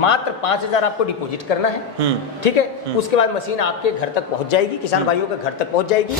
मात्र 5,000 आपको डिपॉजिट करना है, ठीक है। उसके बाद मशीन आपके घर तक पहुंच जाएगी, किसान भाइयों के घर तक पहुंच जाएगी।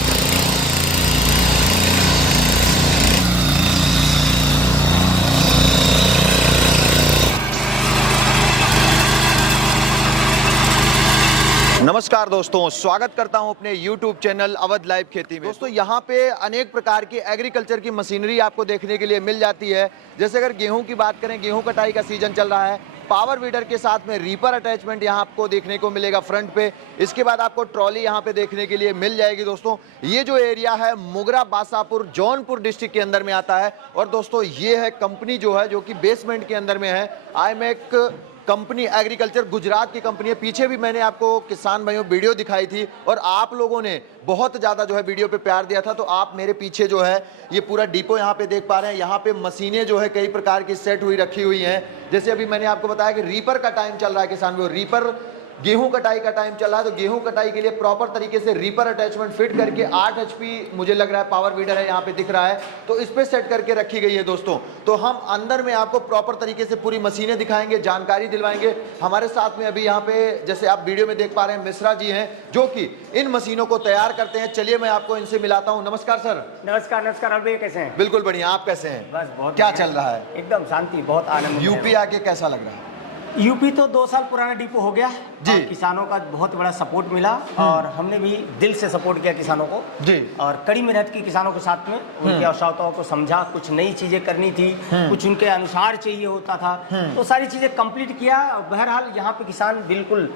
नमस्कार दोस्तों, स्वागत करता हूं अपने YouTube चैनल अवध लाइव खेती में। दोस्तों यहाँ पे अनेक प्रकार की एग्रीकल्चर की मशीनरी आपको देखने के लिए मिल जाती है। जैसे अगर गेहूं की बात करें, गेहूं कटाई का सीजन चल रहा है, पावर वीडर के साथ में रीपर अटैचमेंट यहाँ आपको देखने को मिलेगा फ्रंट पे। इसके बाद आपको ट्रॉली यहाँ पे देखने के लिए मिल जाएगी। दोस्तों ये जो एरिया है मुगरा बासापुर जौनपुर डिस्ट्रिक्ट के अंदर में आता है। और दोस्तों ये है कंपनी जो है, जो कि बेसमेंट के अंदर में है। IMEC कंपनी एग्रीकल्चर गुजरात की कंपनी है। पीछे भी मैंने आपको किसान भाइयों वीडियो दिखाई थी और आप लोगों ने बहुत ज़्यादा जो है वीडियो पे प्यार दिया था। तो आप मेरे पीछे जो है ये पूरा डिपो यहाँ पे देख पा रहे हैं। यहाँ पे मशीनें जो है कई प्रकार की सेट हुई रखी हुई हैं। जैसे अभी मैंने आपको बताया कि रीपर का टाइम चल रहा है किसान भाइयों, रीपर गेहूं कटाई का टाइम चल रहा है। तो गेहूं कटाई के लिए प्रॉपर तरीके से रीपर अटैचमेंट फिट करके 8 HP मुझे लग रहा है पावर वीडर है, यहाँ पे दिख रहा है, तो इस पे सेट करके रखी गई है। दोस्तों तो हम अंदर में आपको प्रॉपर तरीके से पूरी मशीनें दिखाएंगे, जानकारी दिलवाएंगे। हमारे साथ में अभी यहाँ पे जैसे आप वीडियो में देख पा रहे हैं मिश्रा जी हैं, जो कि इन मशीनों को तैयार करते हैं। चलिए मैं आपको इनसे मिलाता हूँ। नमस्कार सर। नमस्कार। नमस्कार। आप कैसे हैं? बिल्कुल बढ़िया, आप कैसे हैं? बस बहुत क्या चल रहा है? एकदम शांति, बहुत आनंद। यूपी आके कैसा लग रहा है? यूपी तो 2 साल पुराना डिपो हो गया जी। किसानों का बहुत बड़ा सपोर्ट मिला और हमने भी दिल से सपोर्ट किया किसानों को जी। और कड़ी मेहनत की किसानों के साथ में, उनकी आवश्यकताओं को समझा, कुछ नई चीजें करनी थी, कुछ उनके अनुसार चाहिए होता था, तो सारी चीजें कंप्लीट किया। बहरहाल यहाँ पे किसान बिल्कुल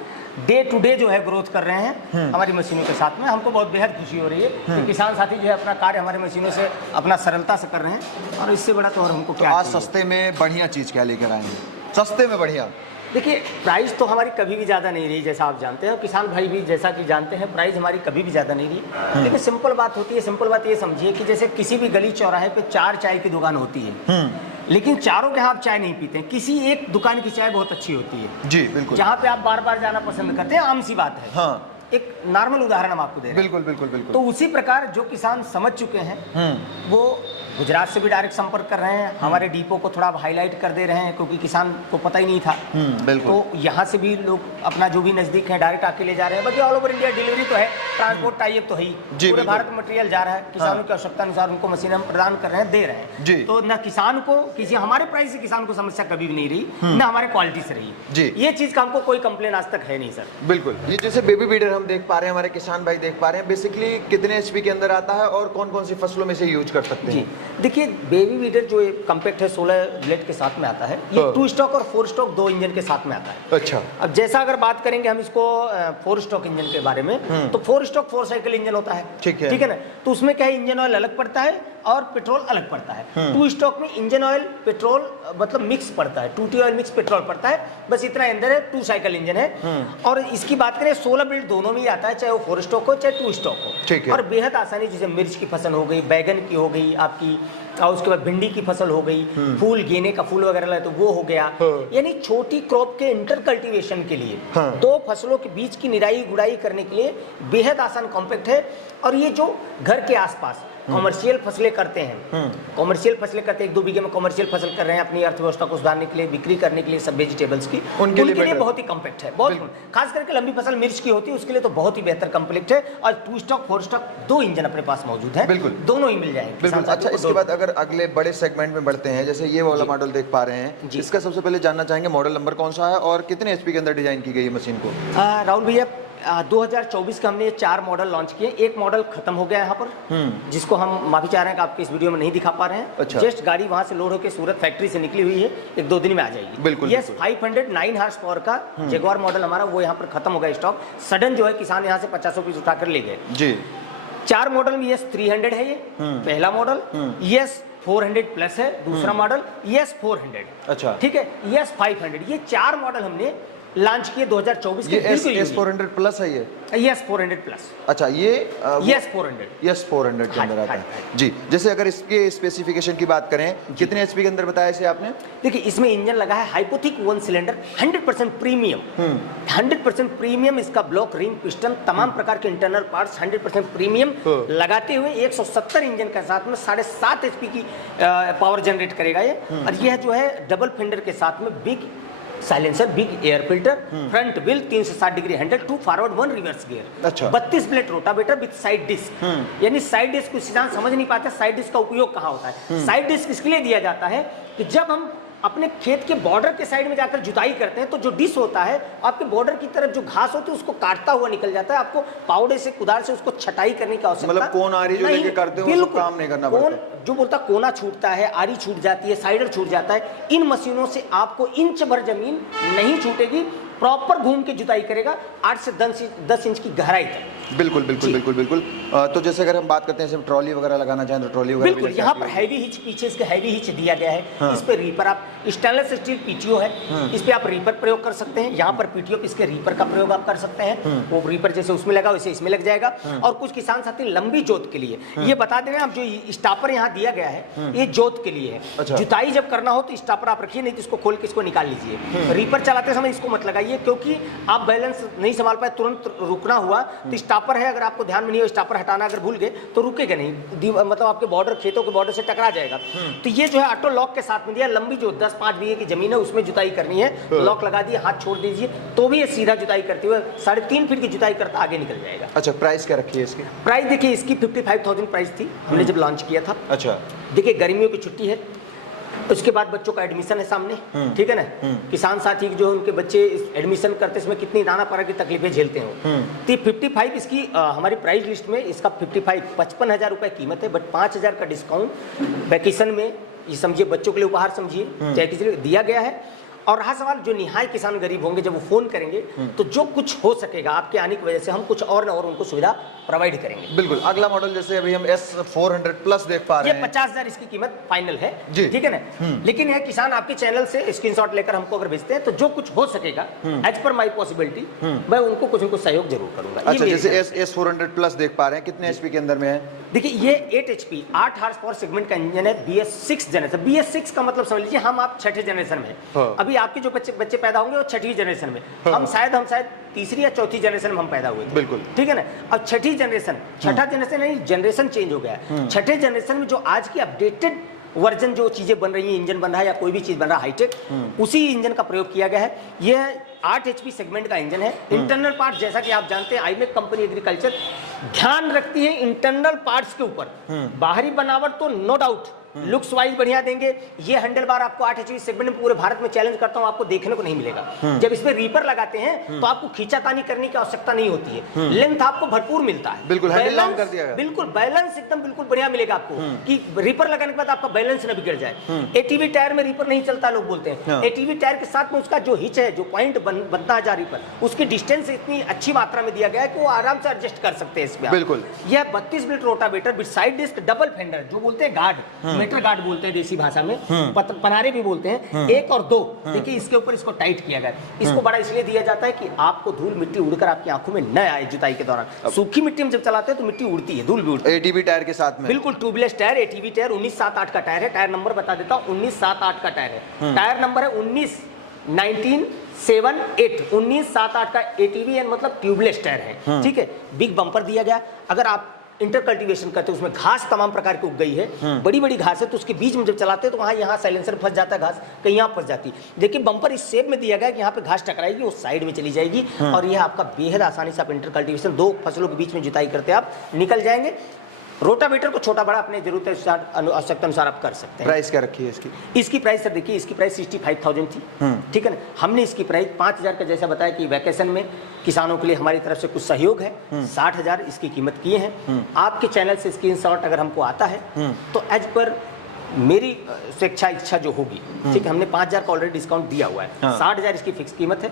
डे टू डे जो है ग्रोथ कर रहे हैं हमारी मशीनों के साथ में। हमको बहुत बेहद खुशी हो रही है कि किसान साथी जो है अपना कार्य हमारे मशीनों से अपना सरलता से कर रहे हैं। और इससे बड़ा तो और हमको क्या आज सस्ते में बढ़िया चीज क्या लेकर आएंगे? सस्ते में बढ़िया। देखिए, प्राइस तो हमारी कभी भी ज़्यादा नहीं रही, जैसा आप जानते हैं, किसान भाई भी जैसा कि जानते हैं, प्राइस हमारी कभी भी ज़्यादा नहीं रही। लेकिन सिंपल बात होती है, सिंपल बात ये समझिए कि जैसे किसी भी गली चौराहे पे 4 चाय की दुकान होती है, लेकिन चारों के यहाँ आप चाय नहीं पीते हैं। किसी एक दुकान की चाय बहुत अच्छी होती है जी, बिल्कुल, जहाँ पे आप बार बार जाना पसंद करते हैं। आम सी बात है। हाँ। एक नॉर्मल उदाहरण हम आपको दे रहे हैं। बिल्कुल बिल्कुल बिल्कुल। तो उसी प्रकार जो किसान समझ चुके हैं वो गुजरात से भी डायरेक्ट संपर्क कर रहे हैं। हमारे डिपो को थोड़ा हाईलाइट कर दे रहे हैं, क्योंकि किसान को पता ही नहीं था। बिल्कुल। तो यहाँ से भी लोग अपना जो भी नजदीक है डायरेक्ट आके ले जा रहे हैं। बाकी ऑल ओवर इंडिया डिलीवरी तो है, ट्रांसपोर्ट टाइप तो है ही, पूरे भारत में मटेरियल जा रहा है। किसानों की आवश्यकता अनुसार उनको मशीन हम प्रदान कर रहे हैं, दे रहे हैं। तो न किसान को किसी हमारे प्राइस से किसान को समस्या कभी भी नहीं रही, न हमारे क्वालिटी से रही। ये चीज का हमको कोई कंप्लेन आज तक है नहीं सर। बिल्कुल। ये जैसे बेबी वीडर हम देख पा रहे हैं, हमारे किसान भाई देख पा रहे हैं, बेसिकली कितने HP के अंदर आता है और कौन कौन सी फसलों में से यूज कर सकते हैं? देखिए, बेबी वीडर जो कॉम्पैक्ट है 16 ब्लेड के साथ में आता है। ये 2 स्टॉक और 4 स्टॉक 2 इंजन के साथ में आता है। अच्छा। अब जैसा अगर बात करेंगे हम इसको 4 स्टॉक इंजन के बारे में, तो 4 स्टॉक 4 साइकिल इंजन होता है। ठीक है ना। तो उसमें क्या है, इंजन ऑयल अलग पड़ता है और पेट्रोल अलग पड़ता है। 2 स्टॉक में इंजन ऑयल पेट्रोल मतलब मिक्स पड़ता है, 2T ऑयल मिक्स पेट्रोल पड़ता है, बस इतना अंदर है। 2 साइकिल इंजन है। और इसकी बात करें 16 ब्लेड दोनों में ही आता है, चाहे वो 4 स्टॉक हो चाहे 2 स्टॉक हो। और बेहद आसानी, जैसे मिर्च की फसल हो गई, बैगन की हो गई आपकी, और उसके बाद भिंडी की फसल हो गई, फूल गेने का फूल वगैरह लगे तो वो हो गया। यानी छोटी क्रॉप के इंटर कल्टीवेशन के लिए, 2 फसलों के बीच की निराई गुड़ाई करने के लिए बेहद आसान कॉम्पैक्ट है। और ये जो घर के आसपास कॉमर्शियल फसलें करते हैं, कॉमर्शियल फसलें करते हैं, 1-2 बीघे में कॉमर्शियल फसल कर रहे हैं अपनी अर्थव्यवस्था को सुधारने के लिए, बिक्री करने के लिए सब वेजिटेबल्स की, उनके लिए बहुत ही कॉम्पैक्ट है। बहुत खास करके लंबी फसल मिर्च की होती है, उसके लिए तो बहुत ही बेहतर कॉम्पैक्ट है। और 2 स्टॉक 4 स्टॉक 2 इंजन अपने पास मौजूद है, बिल्कुल, दोनों ही मिल जाएंगे। अच्छा, इसके बाद अगर अगले बड़े सेगमेंट में बढ़ते हैं, जैसे ये वाला मॉडल देख पा रहे हैं, इसका सबसे पहले जानना चाहेंगे मॉडल नंबर कौन सा है और कितने HP के अंदर डिजाइन की गई है मशीन को? राहुल भैया, 2024 का हमने 4 मॉडल लॉन्च किए। एक मॉडल खत्म हो गया यहाँ पर, जिसको हम माफी चाह रहे हैं कि आपके इस वीडियो में नहीं दिखा पा रहे हैं। अच्छा। जस्ट गाड़ी वहां से लोड होकर सूरत फैक्ट्री से निकली हुई है, 1-2 दिन में आ जाएगी। बिल्कुल। यस, 500 9 हॉर्स पावर का जगुआर मॉडल हमारा वो यहाँ पर खत्म हो गया स्टॉक। सडन जो है किसान यहाँ से 50 पीस उठाकर ले गए जी। 4 मॉडल में यस 300 है, ये पहला मॉडल। यस 400 प्लस है दूसरा मॉडल। यस 400, अच्छा ठीक है। यस 500, ये 4 मॉडल हमने लॉन्च किए 2024 के। ये S400 प्लस है ये? Yes 400 plus. अच्छा, ये यस 400, यस 400 के अंदर आता है जी। जैसे अगर इसके स्पेसिफिकेशन की बात करें, कितने HP के अंदर बताया इसे आपने? देखिए, इसमें इंजन लगा है हाइपोथिक 1 सिलेंडर, 100% प्रीमियम, 100% प्रीमियम इसका ब्लॉक, रिंग, पिस्टन, तमाम प्रकार के इंटरनल पार्ट्स 100% प्रीमियम लगाते हुए 170 इंजन के साथ में 7.5 HP की पावर जनरेट करेगा ये। और यह जो है डबल फेंडर के साथ में big silencer, big air filter, front wheel, 360 degree handle, 2 forward 1 reverse gear, अच्छा। 32 blade rotavator with side disc. यानी साइड डिस्क कुछ किसान समझ नहीं पाते साइड डिस्क का उपयोग कहाँ होता है। साइड डिस्क इसके लिए दिया जाता है कि जब हम अपने खेत के बॉर्डर के साइड में जाकर जुताई करते हैं तो जो डिस्क होता है आपके बॉर्डर की तरफ जो घास होती है उसको काटता हुआ निकल जाता है। आपको पावड़े से, कुदाल से उसको छटाई करने की आवश्यकता मतलब कोन आरी जो लेके करते हो उसको काम नहीं करना पड़ता। जो बोलता कोना छूटता है, आरी छूट जाती है, साइडर छूट जाता है, इन मशीनों से आपको इंच भर जमीन नहीं छूटेगी, प्रॉपर घूम के जुताई करेगा 8 से 10 इंच की गहराई तक। बिल्कुल बिल्कुल बिल्कुल बिल्कुल। तो जैसे अगर हम बात करते हैं जैसे ट्रॉली वगैरह लगाना चाहें तो ट्रॉली वगैरह बिल्कुल, यहाँ पर हैवी हिच, पीछे इसके हैवी हिच दिया गया है। हाँ। इस पे रीपर आप स्टेनलेस स्टील पीटीओ है। हाँ। इस पे आप रीपर प्रयोग कर सकते हैं। यहाँ पर पीटीओ पे इसके रीपर का प्रयोग आप कर सकते हैं। वो रीपर जैसे उसमें लगा वैसे इसमें लग जाएगा। और कुछ किसान साथी लंबी जोत के लिए ये बता दे रहे हैं, आप जो स्टापर यहाँ दिया गया है ये जोत के लिए है। अच्छा। जुताई जब करना हो तो स्टापर आप रखिए, नहीं तो इसको खोल के इसको निकाल लीजिए। रीपर चलाते समय इसको मत लगाइए, क्योंकि आप बैलेंस नहीं संभाल पाए, तुरंत रुकना हुआ तो स्टापर है, अगर आपको ध्यान में नहीं हो स्टापर हटाना अगर भूल गए तो रुकेगा नहीं, मतलब आपके बॉर्डर, खेतों के बॉर्डर से टकरा जाएगा। तो ये जो है ऑटो लॉक के साथ में दिया। लंबी जो 10-5 बीघे की जमीन है उसमें जुताई करनी है, लॉक लगा दिए, हाथ छोड़ दीजिए तो भी ये सीधा जुताई करते हुए 3.5 फीट की जुताई करता आगे निकल जाएगा। अच्छा, प्राइस क्या रखी है इसकी? प्राइस देखिए इसकी 55,000 प्राइस थी हमने जब लॉन्च किया था। अच्छा, देखिए गर्मियों की छुट्टी है, उसके बाद बच्चों का एडमिशन है सामने, ठीक है ना। किसान साथी जो उनके बच्चे एडमिशन करते इसमें कितनी नाना प्रकार की तकलीफें झेलते हैं। तो 55 इसकी हमारी प्राइस लिस्ट में इसका 55,000 रुपए कीमत है, बट 5,000 का डिस्काउंट वैकेशन में ये समझिए, बच्चों के लिए उपहार समझिए, चाहे किसी लिए दिया गया है। और रहा सवाल जो निहाय किसान गरीब होंगे जब वो फोन करेंगे तो जो कुछ हो सकेगा आपके आने की वजह से हम कुछ और न और उनको सुविधा प्रोवाइड करेंगे। बिल्कुल। अगला मॉडल जैसे अभी हम S400 प्लस देख पा रहे हैं, ये 50,000 इसकी कीमत फाइनल है, ठीक है ना। लेकिन यह किसान आपके चैनल से स्क्रीनशॉट लेकर हमको अगर भेजते हैं तो जो कुछ हो सकेगा एज पर माई पॉसिबिलिटी मैं उनको कुछ उनको सहयोग जरूर करूंगा। अच्छा, जैसे S400 प्लस देख पा रहे हैं, कितने HP के अंदर में है? देखिए ये 8 HP 8 हॉर्स पावर सेगमेंट का इंजन है, BS6 जनरेशन। BS6 का मतलब समझ लीजिए हम आप 6ठे जनरेशन में है। अभी आपके जो बच्चे पैदा होंगे वो 6वीं जनरेशन में, हम शायद तीसरी या चौथी जनरेशन में हम पैदा हुए थे। बिल्कुल, ठीक है ना। अब छठा जनरेशन नहीं, जनरेशन चेंज हो गया है। छठे जनरेशन में जो आज की अपडेटेड वर्जन जो चीजें बन रही है, इंजन बन रहा है या कोई भी चीज बन रहा है हाईटेक, उसी इंजन का प्रयोग किया गया है। यह 8 HP सेगमेंट का इंजन है। इंटरनल पार्ट जैसा कि आप जानते हैं आईमेक कंपनी एग्रीकल्चर ध्यान रखती है इंटरनल पार्ट्स के ऊपर। बाहरी बनावट तो नो डाउट लुक्स वाइज बढ़िया देंगे। ये हैंडल बार आपको 8 HP सेगमेंट में पूरे भारत में चैलेंज करता हूं आपको देखने को नहीं मिलेगा। जब इसमें रीपर लगाते हैं तो आपको खींचातानी करने की आवश्यकता नहीं होती है, लेंथ आपको भरपूर मिलता है। बिल्कुल, हैंडल लॉन्ग कर दिया गया। बिल्कुल बैलेंस एकदम बिल्कुल बढ़िया मिलेगा आपको कि रीपर लगाने के बाद आपका बैलेंस न बिगड़ जाए। ATV टायर में रीपर नहीं चलता लोग बोलते हैं। ATV टायर के साथ में उसका जो हिच है, जो पॉइंट बनता है जा रीपर, उसकी डिस्टेंस इतनी अच्छी मात्रा में दिया गया है कि वो आराम से एडजस्ट कर सकते हैं इसमें। बिल्कुल। यह 32 blade rotavator with side disc double fender, जो बोलते हैं गार्ड, मीटर गार्ड बोलते हैं देसी भाषा में, पनारे भी बोलते हैं, 1 और 2। देखिए इसके ऊपर इसको टाइट किया गया है। इसको बड़ा इसलिए दिया जाता है कि आपको धूल मिट्टी उड़कर आपकी आंखों में न आए जुताई के दौरान। सूखी मिट्टी में जब चलाते हैं तो मिट्टी उड़ती है, धूल भी उड़ती है। ATV टायर के साथ में बिल्कुल ट्यूबलेस टायर, ATV टायर 1978 का टायर है। टायर नंबर बता देता हूं, 1978 का टायर है। टायर नंबर है 1978 का ATV मतलब ट्यूबलेस टायर है, ठीक है। बिग बम्पर दिया गया। अगर आप इंटर कल्टीवेशन करते हैं उसमें घास तमाम प्रकार की उग गई है, बड़ी बड़ी घास है, तो उसके बीच में जब चलाते हैं तो वहां यहाँ साइलेंसर फंस जाता है, घास कहीं यहाँ फंस जाती है। देखिए बम्पर इस शेप में दिया गया है कि यहाँ पे घास टकराएगी, वो साइड में चली जाएगी और यह आपका बेहद आसानी से आप इंटर कल्टीवेशन 2 फसलों के बीच में जुताई करते हैं, आप निकल जाएंगे। रोटावेटर को छोटा बड़ा अपने जरूरत आवश्यकता अनुसार आप कर सकते हैं। प्राइस क्या रखी है इसकी? इसकी प्राइस सर देखिए, इसकी प्राइस 65,000 थी, ठीक है ना। हमने इसकी प्राइस 5,000 का जैसा बताया कि वैकेशन में किसानों के लिए हमारी तरफ से कुछ सहयोग है, 60,000 इसकी कीमत किए हैं। आपके चैनल से स्क्रीनशॉट अगर हमको आता है तो एज पर मेरी स्वेच्छा इच्छा जो होगी, ठीक है, हमने 5,000 का ऑलरेडी डिस्काउंट दिया हुआ है। 60,000 इसकी फिक्स कीमत है।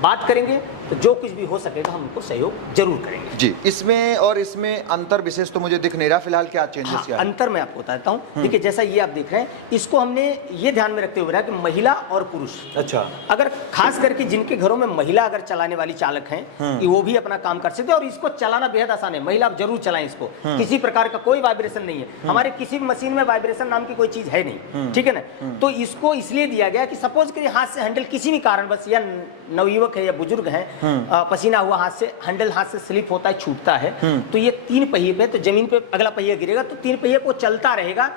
बात करेंगे तो जो कुछ भी हो सकेगा हम उनको सहयोग जरूर करेंगे जी। इसमें और इसमें अंतर विशेष तो मुझे दिख नहीं रहा फिलहाल, क्या चेंजेस क्या है? अंतर मैं आपको बताता हूँ। देखिए जैसा ये आप देख रहे हैं, इसको हमने ये ध्यान में रखते हुए रहा कि महिला और पुरुष, अच्छा, अगर खास करके जिनके घरों में महिला अगर चलाने वाली चालक हैं कि वो भी अपना काम कर सकते हैं और इसको चलाना बेहद आसान है। महिला आप जरूर चलाएं इसको, किसी प्रकार का कोई वाइब्रेशन नहीं है। हमारे किसी भी मशीन में वाइब्रेशन नाम नाम की कोई चीज है नहीं, ठीक है ना। तो इसको इसलिए दिया गया कि सपोज करिए हाथ से हैंडल किसी भी कारणवश, या नवयुवक है या बुजुर्ग है, पसीना हुआ हाथ से हैंडल हाथ से स्लिप होता है, छूटता है, तो ये 3 पहिए पे, तो जमीन पे अगला पहिया गिरेगा तो 3 पहिए को चलता रहेगा,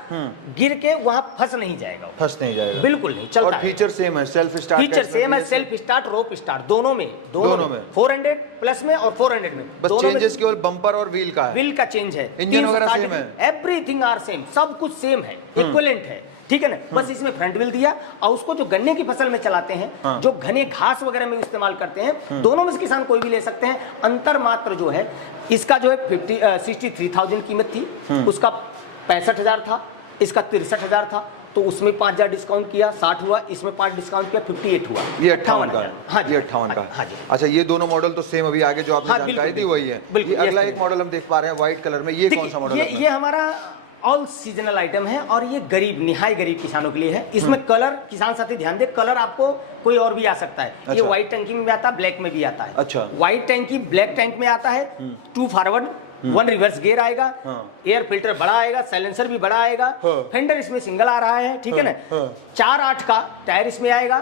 गिर के वहां फंस नहीं जाएगा, बिल्कुल नहीं चलता। और फीचर सेम है, सेल्फ स्टार्ट, फीचर सेम है, सेल्फ स्टार्ट, रोप स्टार्ट, दोनों में 400 प्लस में और 400 में, बस चेंजेस केवल बम्पर और व्हील का है, व्हील का चेंज है, इंजन वगैरह सेम है, एवरीथिंग आर सेम, सब कुछ सेम है, इक्विवेलेंट है, ठीक है ना। बस इसमें फ्रंट व्हील दिया, और उसको जो गन्ने की फसल में चलाते हैं, जो घने घास वगैरह में इस्तेमाल करते हैं, दोनों में से किसान कोई भी ले सकते हैं। अंतर मात्र जो है इसका जो है 63,000 कीमत थी, उसका 65,000 था, इसका 63,000 था, तो उसमें 5,000 डिस्काउंट किया, 60 हुआ, इसमें 5 डिस्काउंट किया, 58 हुआ, ये 58 का है। हाँ जी, ये 58 का। हाँ जी। अच्छा, ये दोनों मॉडल तो सेम, अभी आगे जो आपने जानकारी दी वही है। बिल्कुल। अगला एक मॉडल हम देख पा रहे हैं व्हाइट कलर में, ये कौन सा मॉडल है? ये हमारा ऑल सीजनल आइटम है, और ये गरीब, निहाय गरीब किसानों के लिए है। इसमें कलर, किसान साथी ध्यान दे, कलर आपको कोई और भी आ सकता है। ये व्हाइट टंकी में भी आता है, ब्लैक में भी आता है। अच्छा, व्हाइट टंकी ब्लैक टैंक में आता है, 2 फॉरवर्ड 1 रिवर्स गियर आएगा, एयर फिल्टर बड़ा आएगा, साइलेंसर भी बड़ा आएगा, फेंडर इसमें सिंगल आ रहा है, ठीक है ना। 4/8 का टायर इसमें आएगा,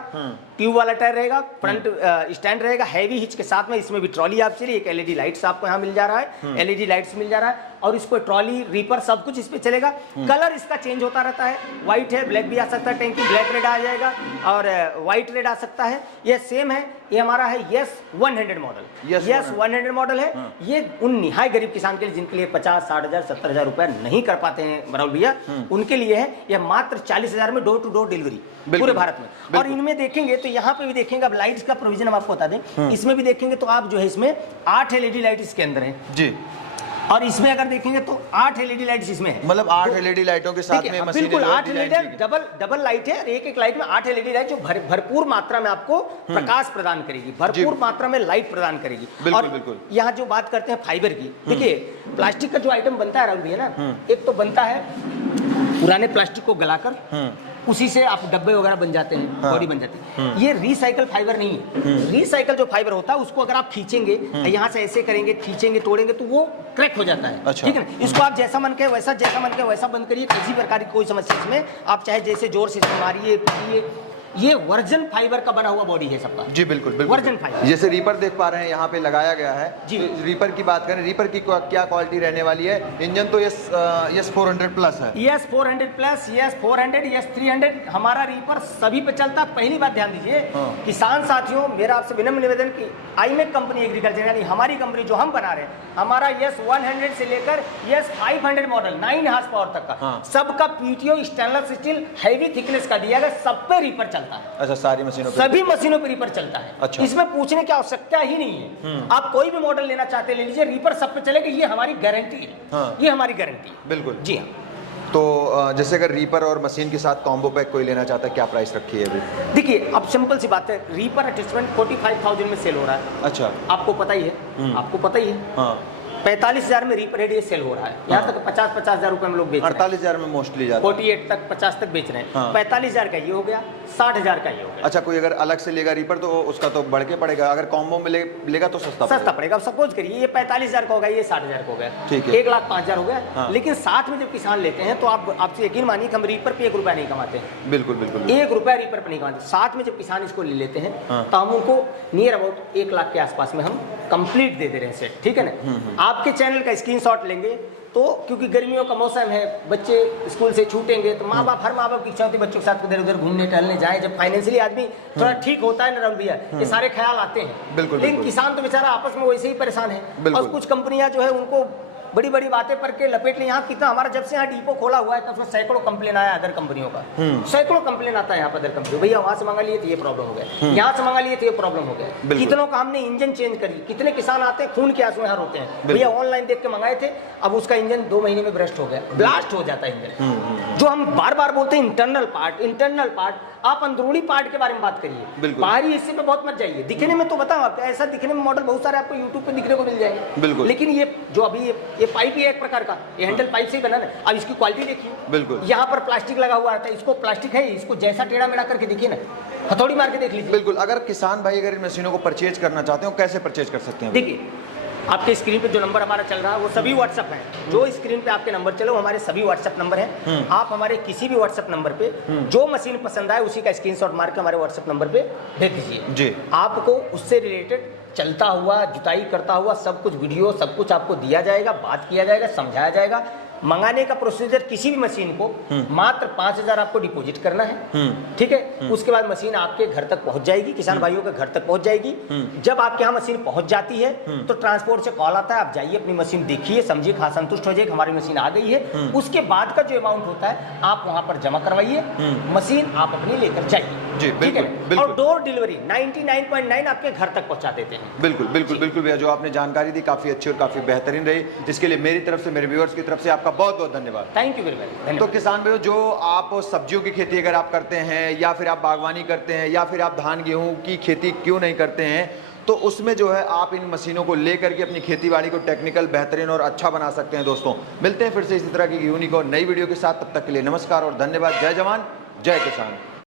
ट्यूब वाला टायर रहेगा, फ्रंट स्टैंड रहेगा, हैवी हिच के साथ में इसमें भी ट्रॉली आप चलिए, एक एलईडी लाइट्स आपको यहाँ मिल जा रहा है, एलईडी लाइट्स मिल जा रहा है, और इसको ट्रॉली, रीपर सब कुछ इस पे चलेगा। कलर इसका चेंज होता रहता है, व्हाइट है, ब्लैक भी आ सकता है, टैंकी ब्लैक रेड आ जाएगा, और व्हाइट रेड आ सकता है। ये सेम है, ये हमारा है यस 100 मॉडल, यस 100 मॉडल है। ये उन निहाय गरीब किसान के लिए जिनके लिए 50-60,000 70,000 रुपया नहीं कर पाते हैं राहुल भैया, उनके लिए है। यह मात्र 40,000 में डोर टू डोर डिलीवरी पूरे भारत में। और इनमें देखेंगे तो यहाँ पे भी देखेंगे, अब लाइट्स का प्रोविजन हम आपको बता दें, इसमें भी देखेंगे तो आप जो है इसमें 8 एलईडी लाइट इसके अंदर है जी, और इसमें अगर देखेंगे तो 8 एलईडी लाइट्स इसमें है, मतलब 8 एलईडी लाइटों के साथ में मशीन, बिल्कुल 8 एलईडी, डबल लाइट है, एक लाइट में 8 एलईडी लाइट जो भरपूर मात्रा में आपको प्रकाश प्रदान करेगी, भरपूर मात्रा में लाइट प्रदान करेगी। और यहाँ जो बात करते हैं फाइबर की, देखिए प्लास्टिक का जो आइटम बनता है राहुल भैया ना, एक तो बनता है पुराने प्लास्टिक को गलाकर, उसी से आप डब्बे वगैरह बन जाते हैं, बॉडी बन जाती है। ये रिसाइकल फाइबर नहीं है। रिसाइकल जो फाइबर होता है उसको अगर आप खींचेंगे, यहाँ से ऐसे करेंगे, खींचेंगे, तोड़ेंगे तो वो क्रैक हो जाता है, ठीक है ना। इसको आप जैसा मन के वैसा, जैसा मन के वैसा बंद करिए, किसी प्रकार की कोई समस्या इसमें, आप चाहे जैसे जोर से मारिए, पीटिए, ये वर्जन फाइबर का बना हुआ बॉडी है सबका जी, बिल्कुल वर्जन फाइबर। जैसे रीपर देख पा रहे हैं यहाँ पे लगाया गया है जी। तो रीपर की बात करें, रीपर की क्या क्वालिटी रहने वाली है? इंजन तो यस 400 प्लस है, यस 400 प्लस, यस 400, यस 300, हमारा रीपर सभी पे चलता है। पहली बात ध्यान दीजिए किसान साथियों, मेरा आपसे विनम्र निवेदन की आईमेक कंपनी एग्रीकल्चर यानी हमारी कंपनी जो हम बना रहे हैं, हमारा यस 100 से लेकर यस 500 मॉडल 9 हार्स पावर तक का सबका PTO stainless steel heavy thickness का दिया गया, सब पे रीपर चलता है। अच्छा, सारी मशीनों पे, सभी मशीनों पर रीपर चलता है। अच्छा। इसमें पूछने की आवश्यकता ही नहीं है, आप कोई भी मॉडल लेना चाहते हैं ले लीजिए, रीपर सब पे चलेगा, ये हमारी गारंटी है, ये हमारी गारंटी है, बिल्कुल जी हाँ। तो जैसे अगर रीपर और मशीन के साथ कॉम्बो पैक कोई लेना चाहता है, क्या प्राइस रखी है अभी? देखिए अब सिंपल सी बात है, रीपर अटैचमेंट 45,000 में सेल हो रहा है। अच्छा, आपको पता ही है, आपको पता ही है। हाँ। 45,000 में रीपर रेडी सेल हो रहा है, यहाँ तक 50,000 रुपए में लोग बेच रहे हैं। 48,000 में मोस्टली जाता है, 48 तक 50 तक बेच रहे हैं। 45,000 का ये हो गया, 60,000 का ये हो गया। अच्छा, कोई अगर अलग से लेगा रीपर तो उसका तो बढ़ के पड़ेगा, अगर कॉम्बो में लेगा तो सस्ता पड़ेगा। सपोज करिए ये 45,000 का हो गया, ये 60,000 का हो गया, ठीक है, 1,05,000 हो गया। लेकिन साथ में जब किसान लेते हैं तो आपसे यकीन मानिए हम रीपर पे 1 रुपया नहीं कमाते हैं, बिल्कुल 1 रुपया रीपर पे नहीं कमाते। साथ में जब किसान इसको ले लेते हैं तो हम उनको नियर अबाउट 1 लाख के आसपास में हम कंप्लीट दे रहे हैं सेट, ठीक है ना। आपके चैनल का स्क्रीनशॉट लेंगे तो, क्योंकि गर्मियों का मौसम है, बच्चे स्कूल से छूटेंगे तो हर माँ बाप की इच्छा होती है बच्चों के साथ इधर उधर घूमने टहलने जाए। जब फाइनेंशियली आदमी थोड़ा ठीक होता है ना राहुल भैया, ये सारे ख्याल आते हैं, बिल्कुल। लेकिन किसान तो बेचारा आपस में वैसे ही परेशान है, और कुछ कंपनियां जो है उनको बड़ी बड़ी बातें पर के लपेट ले। यहाँ कितना हमारा जब से यहाँ डिपो खोला हुआ है तब से सैकड़ों कंप्लेन आया अदर कंपनियों का, सैकड़ों कंप्लेन आता है यहाँ पर अदर कंपनी, भैया वहां से मंगा लिए तो ये प्रॉब्लम हो गया, यहाँ से मंगा लिए तो ये प्रॉब्लम हो गया। कितनों का हमने इंजन चेंज करी, कितने किसान आते हैं खून के आंसू यहाँ रोते हैं, भैया ऑनलाइन देख के मंगाए थे, अब उसका इंजन 2 महीने में ब्रस्ट हो गया, ब्लास्ट हो जाता है इंजन। जो हम बार बार बोलते हैं इंटरनल पार्ट, आप अंदरूनी पार्ट के बारे में बात करिए, बाहरी हिस्से पे बहुत मत जाइए। दिखने में तो बताओ आपको, ऐसा दिखने में मॉडल बहुत सारे आपको यूट्यूब पे दिखने को मिल जाएंगे, बिल्कुल। लेकिन ये जो अभी ये पाइप ही है एक प्रकार का, ये हैंडल पाइप से ही बना है। अब इसकी क्वालिटी देखिए, बिल्कुल। यहाँ पर प्लास्टिक लगा हुआ है, इसको प्लास्टिक है, इसको जैसा टेढ़ा मेढ़ा करके देखिए ना, हथौड़ी मार के देख लीजिए, बिल्कुल। अगर किसान भाई अगर इन मशीनों को परचेज करना चाहते हो, कैसे परचेज कर सकते हैं? देखिए आपके स्क्रीन पे जो नंबर हमारा चल रहा है वो सभी व्हाट्सएप है। जो स्क्रीन पे आपके नंबर चले वो हमारे सभी व्हाट्सएप नंबर हैं। आप हमारे किसी भी व्हाट्सएप नंबर पे जो मशीन पसंद आए उसी का स्क्रीनशॉट मार के हमारे व्हाट्सएप नंबर पे भेज दीजिए जी। आपको उससे रिलेटेड चलता हुआ, जुताई करता हुआ सब कुछ वीडियो, सब कुछ आपको दिया जाएगा, बात किया जाएगा, समझाया जाएगा। मंगाने का प्रोसीजर, किसी भी मशीन को मात्र 5,000 आपको डिपॉजिट करना है, ठीक है। उसके बाद मशीन आपके घर तक पहुंच जाएगी, किसान भाइयों के घर तक पहुंच जाएगी। जब आपके यहाँ मशीन पहुंच जाती है तो ट्रांसपोर्ट से कॉल आता है, आप जाइए अपनी मशीन देखिए, समझिए, खा संतुष्ट हो जाइए हमारी मशीन आ गई है। उसके बाद का जो अमाउंट होता है आप वहां पर जमा करवाइए, मशीन आप अपनी लेकर जाइए जी, ठीक है। और डोर डिलीवरी 99.9 आपके घर तक पहुंचा देते हैं। बिल्कुल बिल्कुल बिल्कुल भैया, जो आपने जानकारी दी काफी अच्छी और काफी बेहतरीन रही। इसके लिए मेरी तरफ से, मेरे व्यूअर्स की तरफ से आपका बहुत बहुत धन्यवाद। Thank you very much. तो किसान भाइयों, जो आप सब्जियों की खेती अगर आप करते हैं या फिर आप बागवानी करते हैं या फिर आप धान गेहूं की खेती क्यों नहीं करते हैं, तो उसमें जो है आप इन मशीनों को लेकर के अपनी खेतीबाड़ी को टेक्निकल, बेहतरीन और अच्छा बना सकते हैं। दोस्तों मिलते हैं फिर से इसी तरह की यूनिक और नई वीडियो के साथ। तब तक के लिए नमस्कार और धन्यवाद। जय जवान जय किसान।